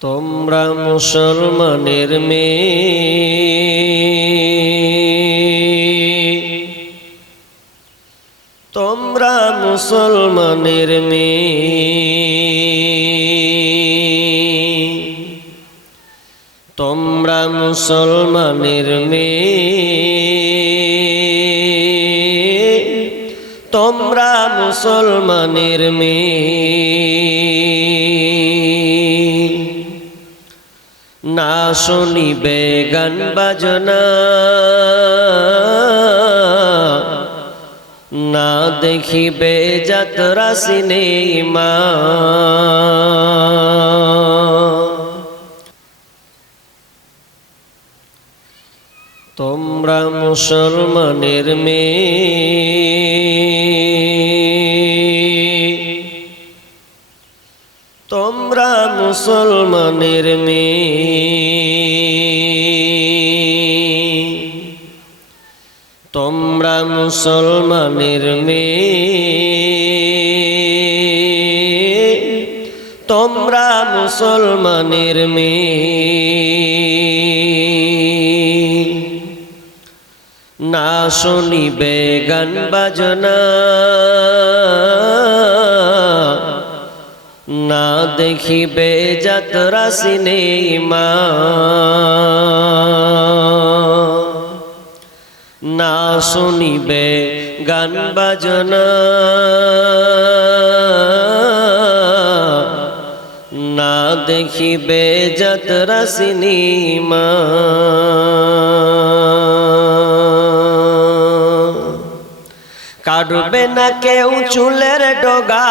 তোমরা মুসলমানের মেয়ে। তোমরা মুসলমানের মেয়ে। তোমরা মুসলমানের মেয়ে। তোমরা মুসলমানের মেয়ে। না শুনিবে গান বাজনা। না দেখিবে যাত্রা সিনেমা। তোমরা মুসলমানের মেয়ে। মুসলমানের মেয়ে। তোমরা মুসলমানের মেয়ে। তোমরা মুসলমানের মেয়ে। না শুনিবে গান বাজনা। না দেখিবে যাত্রা সিনেমা না শুনিবে গান বাজনা। না দেখিবে যাত্রা সিনেমা কাটবে না কেউ চুলের ডগা।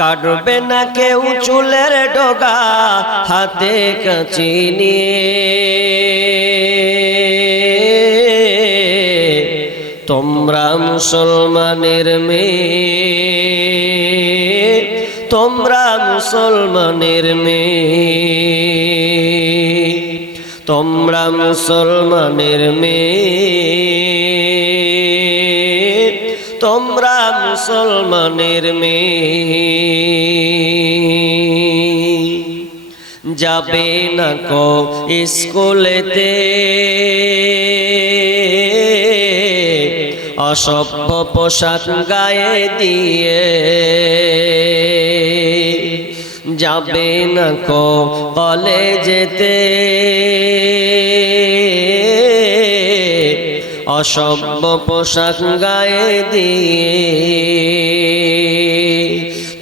কাটবে না কেউ চুলের ডগা, হাতে কাচি নিয়ে। তোমরা মুসলমানের মেয়ে, তোমরা মুসলমানের মেয়ে, তোমরা মুসলমানের মেয়ে। তোমরা মুসলমানের মেয়ে। যাবে না কো স্কুলেতে। অসভ্য পোশাক গায়ে দিয়ে। যাবে না কো কলেজেতে। অসভ্য পোশাক গায়ে দিয়ে।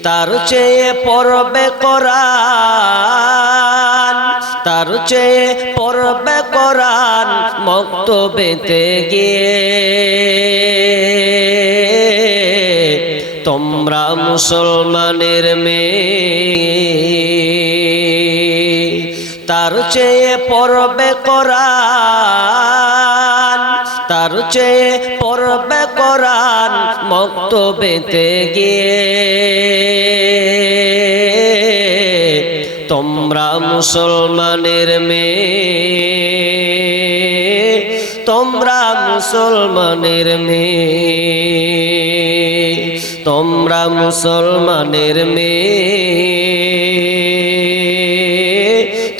তার চেয়ে পড়বে কোরআন, তার চেয়ে পড়বে কোরআন মক্তবেতে গিয়ে। তোমরা মুসলমানের মেয়ে, তার চেয়ে পরবে কোরআন চেয়ে পড়বে কোরআন মক্তবেতে গিয়ে। তোমরা মুসলমানের মেয়ে, তোমরা মুসলমানের মেয়ে, তোমরা মুসলমানের মেয়ে,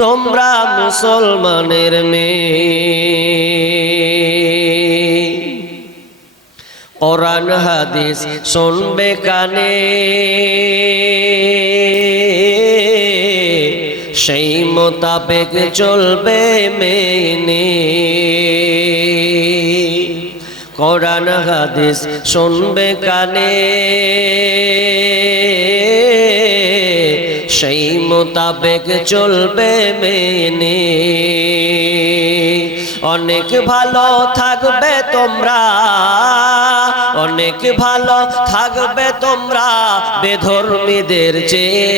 তোমরা মুসলমানের মেয়ে। কোরআন, হাদিস শুনবে কানে। সেই মোতাবেক চলবে মেনে। কোরআন, হাদিস শুনবে কানে। সেই মোতাবেক চলবে মেনে। অনেক ভালো থাকবে তোমরা, অনেক ভালো থাকবে তোমরা বেধর্মীদের চেয়ে।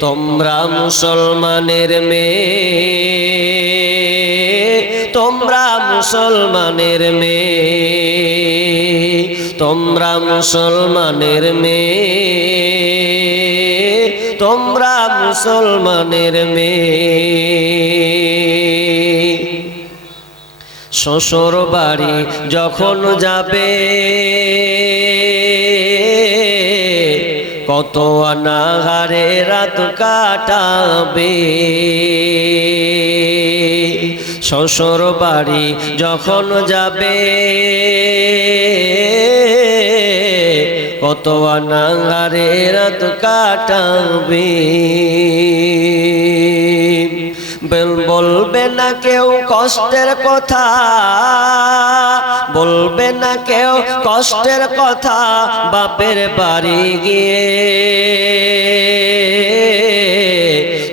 তোমরা মুসলমানের মেয়ে, তোমরা মুসলমানের মেয়ে, তোমরা মুসলমানের মেয়ে। তোমরা মুসলমানের মেয়ে। শ্বশুর বাড়ি যখন যাবে কত অনাহারে রাত কাটাবে। শ্বশুর বাড়ি যখন যাবে, কত অনাহারে রাত কাটাবে। বেল- বলবে না কেউ কষ্টের কথা, বলবে না কেউ কষ্টের কথা, বাপের বাড়ি গিয়ে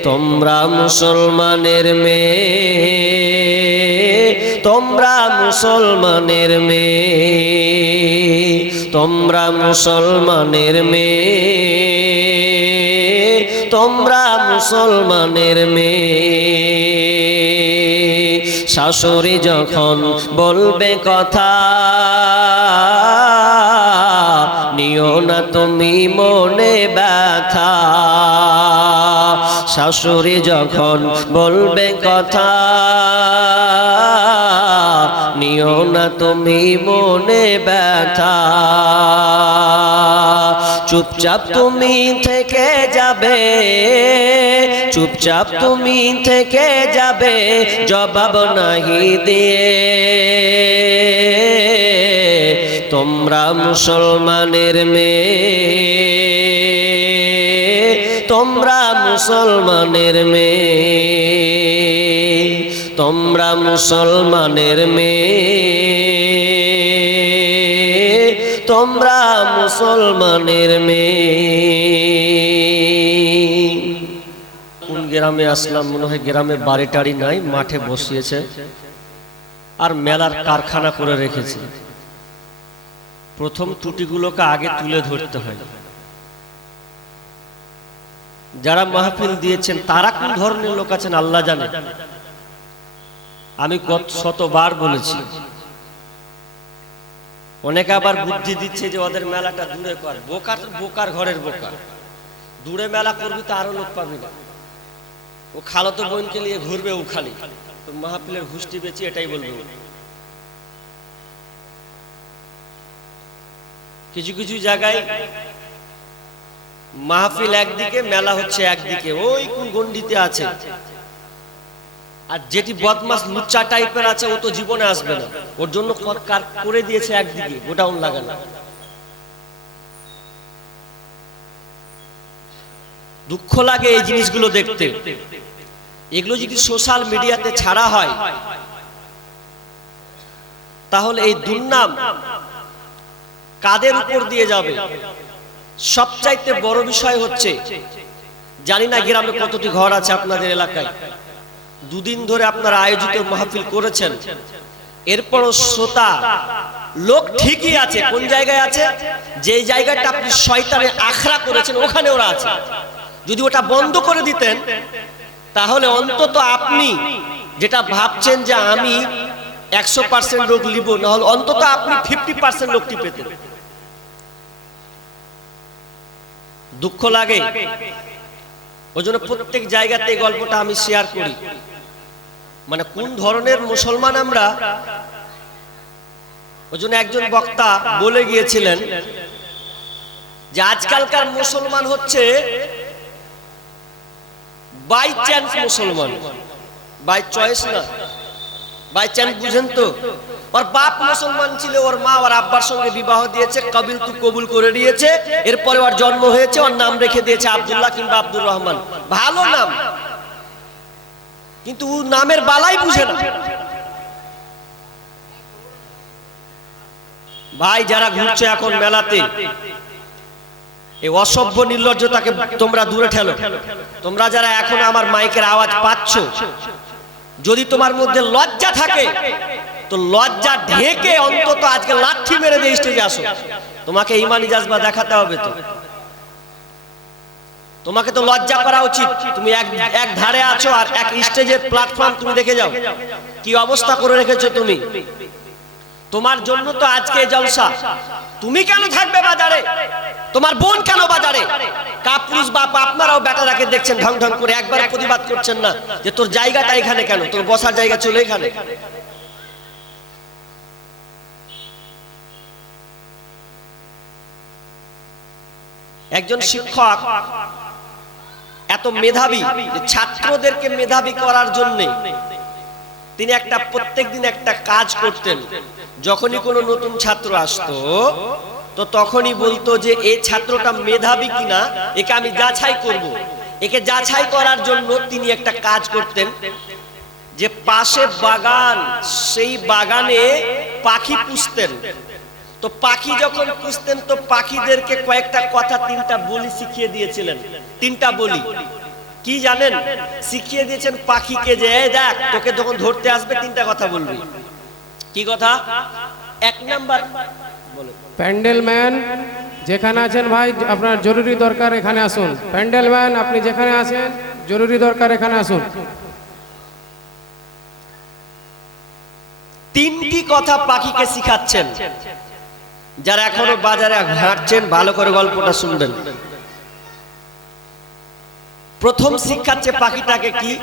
তোমরা মুসলমানের মেয়ে, তোমরা মুসলমানের মেয়ে, তোমরা মুসলমানের মেয়ে, তোমরা মুসলমানের মেয়ে। শাশুড়ি যখন বলবে কথা, নিও না তুমি মনে ব্যথা। শাশুড়ি যখন বলবে কথা, নিও না তুমি মনে ব্যথা। চুপচাপ তুমি থেকে যাবে, চুপচাপ তুমি থেকে যাবে, জবাব নাহি দিয়ে। তোমরা মুসলমানের মেয়ে। তোমরা মুসলমানের মেয়ে। তোমরা মুসলমানের মেয়ে। তোমরা মুসলমানের মেয়ে। কোন গ্রামে আসলাম, মনে হয় গ্রামে বাড়ি টাড়ি নাই, মাঠে বসিয়েছে। আর মেলার কারখানা করে রেখেছে। প্রথম ত্রুটিগুলোকে আগে তুলে ধরতে হয়। যারা মাহফিল দিয়েছেন, তারা কোন ধরনের লোক আছেন আল্লাহ জানে। আমি গত শতবার বলেছি। অনেকে আবার বুদ্ধি দিচ্ছে যে ওদের মেলাটা দূরে কর। বোকার বোকার ঘরের বোকা। দূরে মেলা করবি তো আরও লোক পাবি না। ও খালতো বোনকে নিয়ে ঘুরবে ও খালি। তো মাহফিলের ঘুষটি বেচি এটাই বলবে। কিছু কিছু জায়গায় মাহফিল একদিকে, মেলা হচ্ছে একদিকে। ওই কোন গন্ডিতে আছে? আর যেটি বদমাস লুচ্চা টাইপের আছে, ও তো জীবনে আসবে না। ওর জন্য কার করে দিয়েছে একদিকে, গোডাউন লাগানো। দুঃখ লাগে এই জিনিসগুলো দেখতে। এগুলো যদি সোশ্যাল মিডিয়াতে ছাড়া হয়, তাহলে এই দুর্নাম কাদের উপর দিয়ে যাবে? সবচাইতে বড় বিষয় হচ্ছে, জানি না গ্রামে কতটি ঘর আছে আপনাদের এলাকায়। দুদিন ধরে আপনারা আয়োজিত মাহফিল করেছেন। এরপরও শ্রোতা, লোক ঠিকই আছে, কোন জায়গায় আছে? যে জায়গাটা আপনি শয়তানে আখড়া করেছেন, ওখানে ওরা আছে। যদি ওটা বন্ধ করে দিতেন, তাহলে অন্তত আপনি যেটা ভাবছেন যে আমি একশো পার্সেন্ট লোক লিব নাহলে অন্তত আপনি ফিফটি পার্সেন্ট লোকটি পেতেন। দুঃখ লাগে। ওই জন্য প্রত্যেক জায়গাতে এই গল্পটা আমি শেয়ার করি। মানে কোন ধরনের মুসলমান আমরা, ওই জন্য একজন বক্তা বলে গিয়েছিলেন যে আজকালকার মুসলমান হচ্ছে বাই চান্স মুসলমান। বাই চয়েস না। বাই চান্স বুঝেন তো? ওর বাপ মুসলমান ছিল, ওর মা ওর আব্বার সঙ্গে বিবাহ দিয়েছে কবিল তু কবুল করে দিয়েছে এরপরে ওর জন্ম হয়েছে, ওর নাম রেখে দিয়েছে আব্দুল্লাহ কিংবা আব্দুর রহমান। ভালো নাম। কিন্তু নামের বালাই বুঝে না। ভাই, যারা ঘুরছে এখন মেলাতে, এই অসভ্য নির্লজ্জতাকে তোমরা দূরে ঠেলো। তোমরা যারা এখন আমার মাইকের আওয়াজ পাচ্ছ, যদি তোমার মধ্যে লজ্জা থাকে তো লজ্জা ঢেকে অন্তত আজকে লাঠি মেরে দিয়ে স্টেজে আসো। তোমাকে ইমানি জাজবা দেখাতে হবে তো। তোমাকে তো লজ্জা করা উচিত। তুমি এক এক ধারে আছো আর এক স্টেজের প্ল্যাটফর্ম তুমি দেখে যাও। কি অবস্থা করে রেখেছো তুমি? তোমার জন্য তো আজকে জলসা। তুমি কেন থাকবে বাজারে? তোমার বোন কেন বাজারে? কাপুরুষ বাপ আপনারাও বেটারাকে দেখছেন ঢং ঢং করে একবার প্রতিবাদ করছেন না যে তোর জায়গাটা এখানে কেন? তোর বসার জায়গা চলে এখানে। একজন শিক্ষক এত মেধাবী ছাত্রদেরকে মেধাবী করার জন্য তিনি একটা প্রত্যেকদিন একটা কাজ করতেন। যখনই কোনো নতুন ছাত্র আসতো তো তখনই বলতো যে এই ছাত্রটা মেধাবী কিনা একে আমি যাচাই করব। একে যাচাই করার জন্য তিনি একটা কাজ করতেন যে পাশে বাগান সেই বাগানে পাখি পুষতেন। তো পাখি যখন পুষতেন তো পাখিদেরকে কয়েকটা কথা তিনটা বলি শিখিয়ে দিয়েছিলেন। তিনটা বলি। কি জানেন? শিখিয়ে দিয়েছেন পাখিকে যে "এই দেখ তোকে যখন ধরতে আসবে তিনটা কথা বলবি। কি কথা? এক নাম্বার। প্যান্ডেল ম্যান যেখানে আছেন ভাই আপনার জরুরি দরকার এখানে আসুন। প্যান্ডেল ম্যান আপনি যেখানে আছেন জরুরি দরকার এখানে আসুন। তিনটি কথা পাখিকে শিখাচ্ছেন। যারা এখনও বাজারে হাঁটছেন, ভালো করে গল্পটা শুনবেন। প্রথম শিক্ষাচ্ছে পাখিটাকে কি?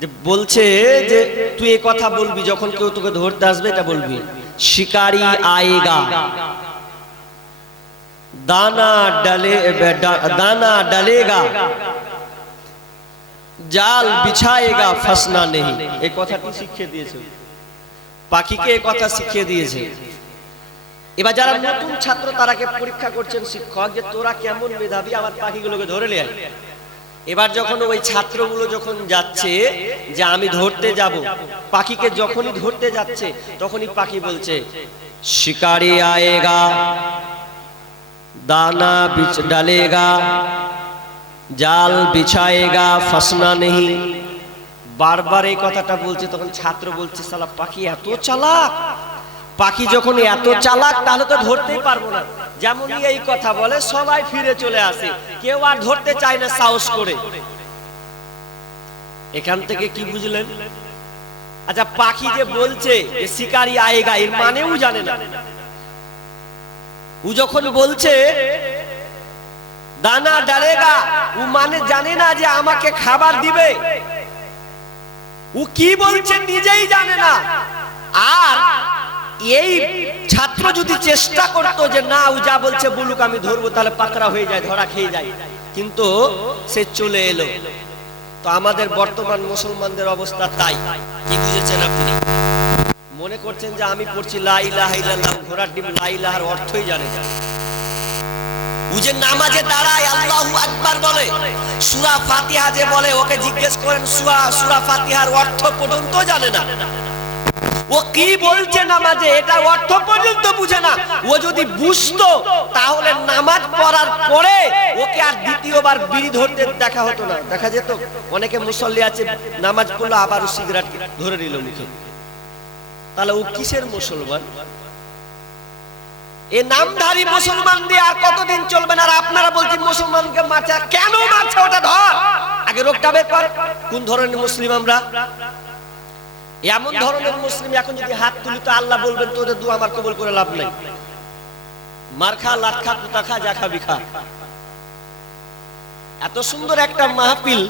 যে বলছে যে, তুই এ কথা বলবি যখন কেউ তোকে ধরতে আসবে, এটা বলবি। শিকারি আয়েগা। দানা ডালে, দানা ডালেগা। জাল বিছায়েগা, ফাসনা নেই। এই কথাটি শিখিয়ে দিয়েছে? পাখিকে এই কথা শিখিয়ে দিয়েছে। এবার যারা নতুন ছাত্র তারাকে পরীক্ষা করছেন শিক্ষক, যে তোরা কেমন মেধাবী আমার পাখিগুলোকে ধরে লে এবার যখন ওই ছাত্রগুলো যখন যাচ্ছে, যে আমি ধরতে যাব, পাখিকে যখনই ধরতে যাচ্ছে, তখনই পাখি বলছে, শিকারি আয়েগা, দানা বিছ ডালেগা, জাল বিছায়েগা, ফসনা নেই বারবার এই কথাটা বলছে, তখন ছাত্র বলছে সালা পাখি এত চালাক পাখি যখন এত চালাক তাহলে তো ধরতেই পারব না। যেমনই এই কথা বলে সবাই ফিরে চলে আসে। কেউ আর ধরতে চায় না সাহস করে। এখান থেকে কি বুঝলেন? আচ্ছা পাখি যে বলছে যে শিকারি আয়েগা এর মানেও জানে না। ও যখন বলছে দানা ডালেগা ও মানে জানে না যে আমাকে খাবার দিবে। ও কি বলছে নিজেই জানে না। আর এই ছাত্র যদি চেষ্টা করতো যে, না, ও যা বলছে বলুক, আমি ধরবো, তাহলে পাকড়া হয়ে যায়, ধরা খেয়ে যায়। কিন্তু সে চলে এলো। তো আমাদের বর্তমান মুসলমানদের অবস্থা তাই। কি বুঝেছেন আপনি? মনে করছেন যে, আমি পড়ছি লা ইলাহা ইল্লাল্লাহ ঘোড়ার ডিম লা ইলাহার অর্থই জানে না। যে নামাজে দাঁড়ায় আল্লাহু আকবার বলে। সূরা ফাতিহা যে বলে, ওকে জিজ্ঞেস করেন, সূরা সূরা ফাতিহার অর্থ পর্যন্ত জানে না? ও কি বলছে নামাজে? এটা অর্থ পর্যন্ত বুঝে না। ও যদি বুঝতো, তাহলে নামাজ পড়ার পরে ওকে আর দ্বিতীয়বার বিড়ি ধরতে দেখা হতো না। দেখা যেত? অনেকে মুসল্লি আছে, নামাজ পড়ল, আবারও সিগারেট ধরে নিল মুখে। তাহলে ও কিসের মুসলমান? এ নামধারী মুসলমান দিয়ে আর কতদিন চলবে না? আর আপনারা বলছেন মুসলমানকে মারছে কেন মারছে ওটা ধর। আগে রোগটা বের কর। কোন ধরনের মুসলিম আমরা? এমন ধরনের মুসলিম এখন যদি হাত তুলি তো আল্লাহ বলবেন তোদের দু আমার কবুল করে লাভ নেই। মার খা লাট খা কুতা খা যা খাবি খা। এত সুন্দর একটা মাহফিল।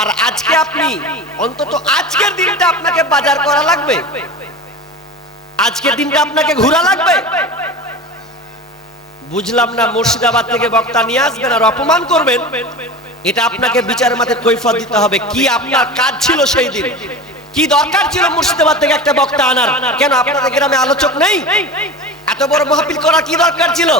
আর আজকে আপনি অন্তত আজকের দিনটা আপনাকে বাজার করা লাগবে। আজকের দিনটা আপনাকে ঘোরা লাগবে। বুঝলাম না মুর্শিদাবাদ থেকে বক্তা নিয়ে আসবেন আর অপমান করবেন। এটা আপনাকে বিচার মাঠে কৈফত দিতে হবে। কি আপনার কাজ ছিল সেই দিন? কি দরকার ছিল মুর্শিদাবাদ থেকে একটা বক্তা আনার? কেন আপনাদের গ্রামে আলোচক নেই? এত বড় মাহফিল করা কি দরকার ছিল?